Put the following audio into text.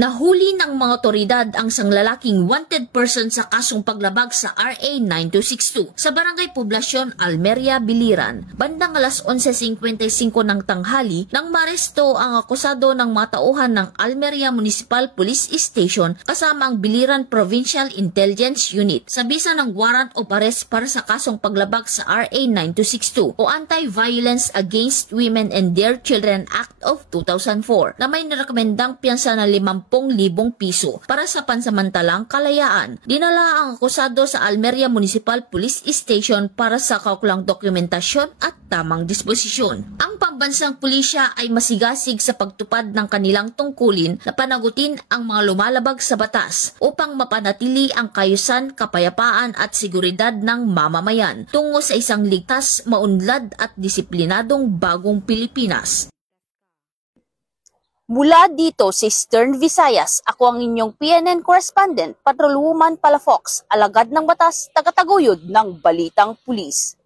Nahuli ng mga otoridad ang isang lalaking wanted person sa kasong paglabag sa RA 9262 sa Barangay Poblasyon, Almeria, Biliran. Bandang alas 11:55 ng tanghali nang maresto ang akusado ng mga tauhan ng Almeria Municipal Police Station kasama ang Biliran Provincial Intelligence Unit sa bisa ng warrant of arrest para sa kasong paglabag sa RA 9262 o Anti-Violence Against Women and Their Children Act of 2004 na may nirekomendang piyansa na 50,000 piso para sa pansamantalang kalayaan. Dinala ang akusado sa Almeria Municipal Police Station para sa kaukulang dokumentasyon at tamang disposisyon. Ang pambansang pulisya ay masigasig sa pagtupad ng kanilang tungkulin na panagutin ang mga lumalabag sa batas upang mapanatili ang kaayusan, kapayapaan at seguridad ng mamamayan tungo sa isang ligtas, maunlad at disiplinadong bagong Pilipinas. Mula dito sa Eastern Visayas, ako ang inyong PNN correspondent, Patrolwoman Palafox, alagad ng batas, tagataguyod ng Balitang Pulis.